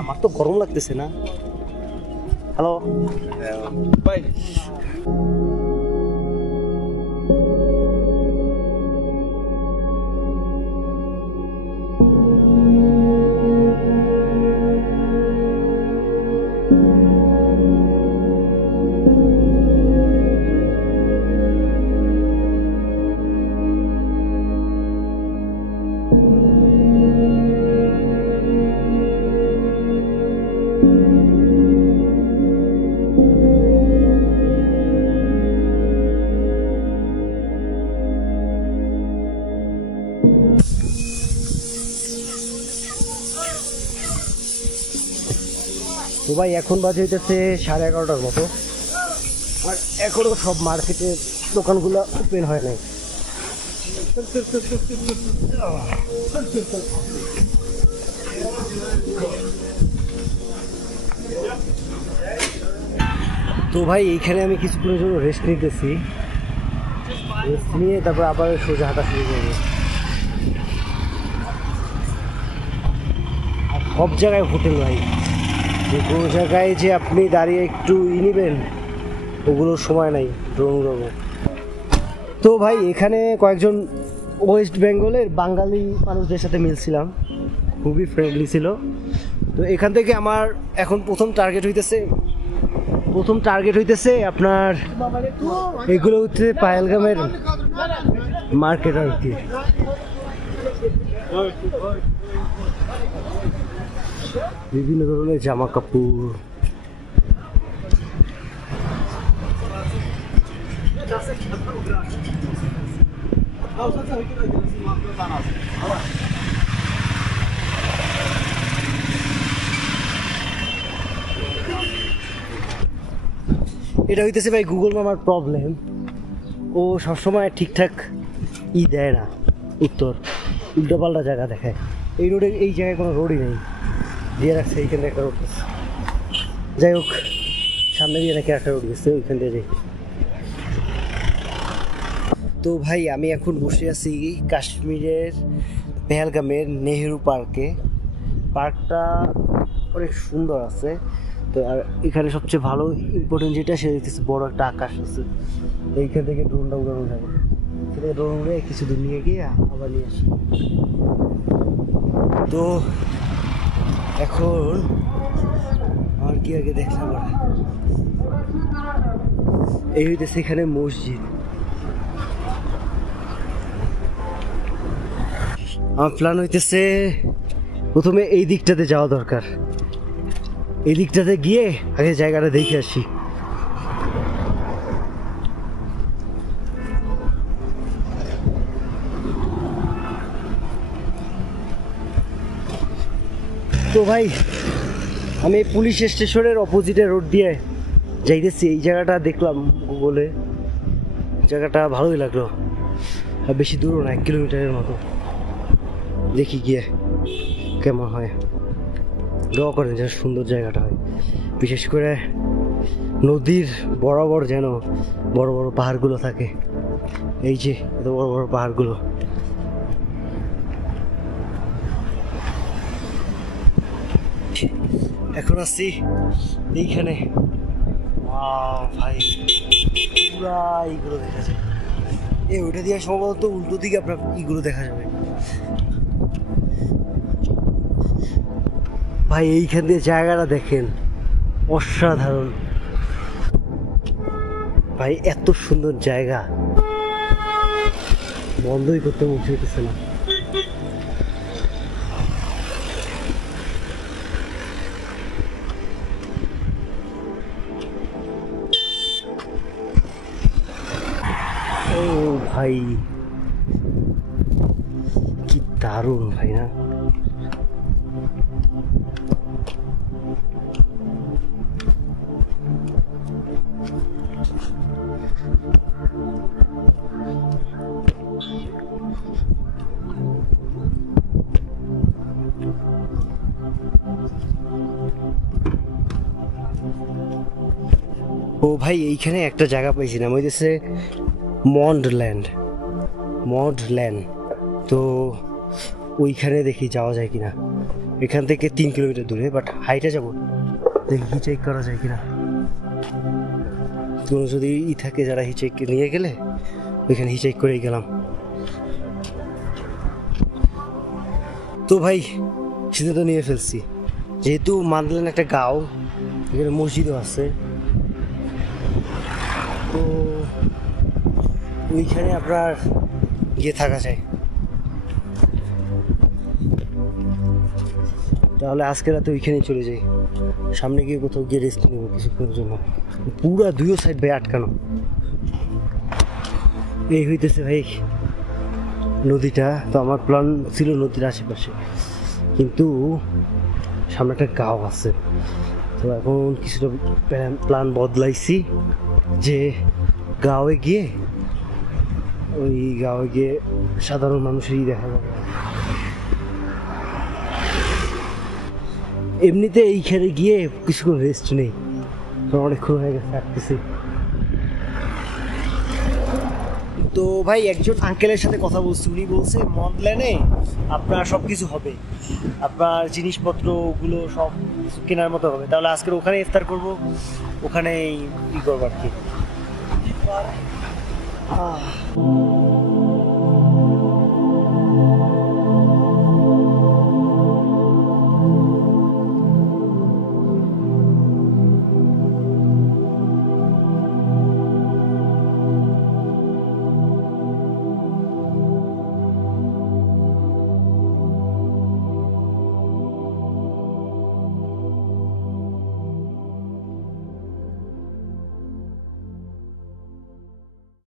আমার তো গরম লাগতেছে না। Hello bye. তো ভাই এখন বাজে হইতেছে 11:30টার মতো, আর এখনো সব মার্কেটের দোকানগুলো ওপেন হয় নাই। তো ভাই এইখানে আমি কিছুক্ষণের জন্য রেস্ট নিতেছি, রেস্ট নিয়ে তারপর আবার সোজা হাঁটা শুরু করবো। আর সব জায়গায় হোটেল ভাই, যে কোনো জায়গায় যে আপনি দাঁড়িয়ে একটু নেবেন ওগুলোর সময় নাই ড্রোন। তো ভাই এখানে কয়েকজন ওয়েস্ট বেঙ্গলের বাঙালি মানুষদের সাথে মিলছিলাম, খুবই ফ্রেন্ডলি ছিল। তো এখান থেকে আমার এখন প্রথম টার্গেট হইতেছে আপনার এগুলো হচ্ছে পাহেলগামের মার্কেট আর কি। বিভিন্ন ধরনের জামা কাপড়, এটা হইতেছে ভাই গুগল মামার প্রবলেম, ও সবসময় ঠিকঠাক দেয় না উত্তর, উল্টোপাল্টা জায়গা দেখায়। এই রোডে এই জায়গায় কোনো রোডই নেই, দিয়ে রাখছে এইখানে একটা রোড। যাই হোক, সামনে দিয়ে নাকি একটা রোড গেছে, ওইখান দিয়ে যাই। তো ভাই আমি এখন বসে আছি কাশ্মীরের পেহেলগামের নেহেরু পার্কে। পার্কটা অনেক সুন্দর আছে। তো আর এখানে সবচেয়ে ভালো ইম্পর্টেন্ট যেটা সেটা হচ্ছে বড় একটা আকাশ আছে, এইখান থেকে ড্রোনটা উড়ানো যাবে। সেটা ড্রোন উড়ে কিছু দূর নিয়ে গিয়ে আবার নিয়ে আসি। তো এখন আর কি আগে দেখলাম, এই হইতেছে এখানে মসজিদ। আমার প্ল্যান হইতেছে প্রথমে এই দিকটাতে যাওয়া দরকার, এই দিকটাতে গিয়ে আগে জায়গাটা দেখে আসি। তো ভাই আমি পুলিশ স্টেশনের অপোজিটে রোড দিয়ে যাইতেছি। এই জায়গাটা দেখলাম গুগলে, জায়গাটা ভালোই লাগলো, আর বেশি দূরও না, 1 কিলোমিটারের মতো। দেখি গিয়ে কেমন হয়, দোয়া করেন যেন সুন্দর জায়গাটা হয়। বিশেষ করে নদীর বরাবর যেন বড় বড় পাহাড়গুলো থাকে। এই যে এত বড় বড় পাহাড়গুলো। এখন আসছি এইখানে, ভাই পুরা এইগুলো দেখা যায়। ওইটা দিয়ে সম্ভবত উল্টো দিকে আপনার এইগুলো দেখা যাবে। ভাই এইখান দিয়ে জায়গাটা দেখেন, অসাধারণ ভাই, এত সুন্দর জায়গা, বন্ধই করতে মন চাইতেছে না। ও ভাই কি দারুণ ভাই না? ও ভাই এইখানে একটা জায়গা পাইছিলাম, হইতেছে মন্ডল্যান্ড। তো ওইখানে দেখি যাওয়া যায় কিনা। এখান থেকে 3 কিলোমিটার দূরে, বাট হাইটে যাবো, দেখি হিচাইক করা যায় কিনা। কোনো যদি থাকে যারা হিচাইক নিয়ে গেলে ওইখানে হিচাইক করেই গেলাম। তো ভাই সিদ্ধান্ত নিয়ে ফেলছি, যেহেতু মন্ডল্যান্ড একটা গাঁও, এখানে মসজিদও আছে, তো ওইখানে আপনার গিয়ে থাকা যায়। তাহলে আজকে রাতে ওইখানেই চলে যাই, সামনে গিয়ে কোথাও গিয়ে রেস্ট নেব কিছুক্ষণের জন্য। পুরা দুইও সাইড ভাই আটকানো। এই হইতেছে ভাই নদীটা। তো আমার প্ল্যান ছিল নদীর আশেপাশে, কিন্তু সামনে একটা গাঁও আছে। তো এখন কিছুটা প্ল্যান বদলাইছি যে গাঁয়ে গিয়ে সাধারণ মানুষেরই দেখা যাবে। এমনিতে এইখানে গিয়ে কিছুক্ষণ রেস্ট নেই, অনেকক্ষণ হয়ে গেছে থাকতেছি। তো ভাই একজন আঙ্কেলের সাথে কথা বলছি, উনি বলছে মন্ডল্যান্ডে আপনার সব কিছু হবে, আপনার জিনিসপত্রগুলো সব কেনার মতো হবে। তাহলে আজকের ওখানে ইফতার করবো, ওখানেই ই করবো আর কি।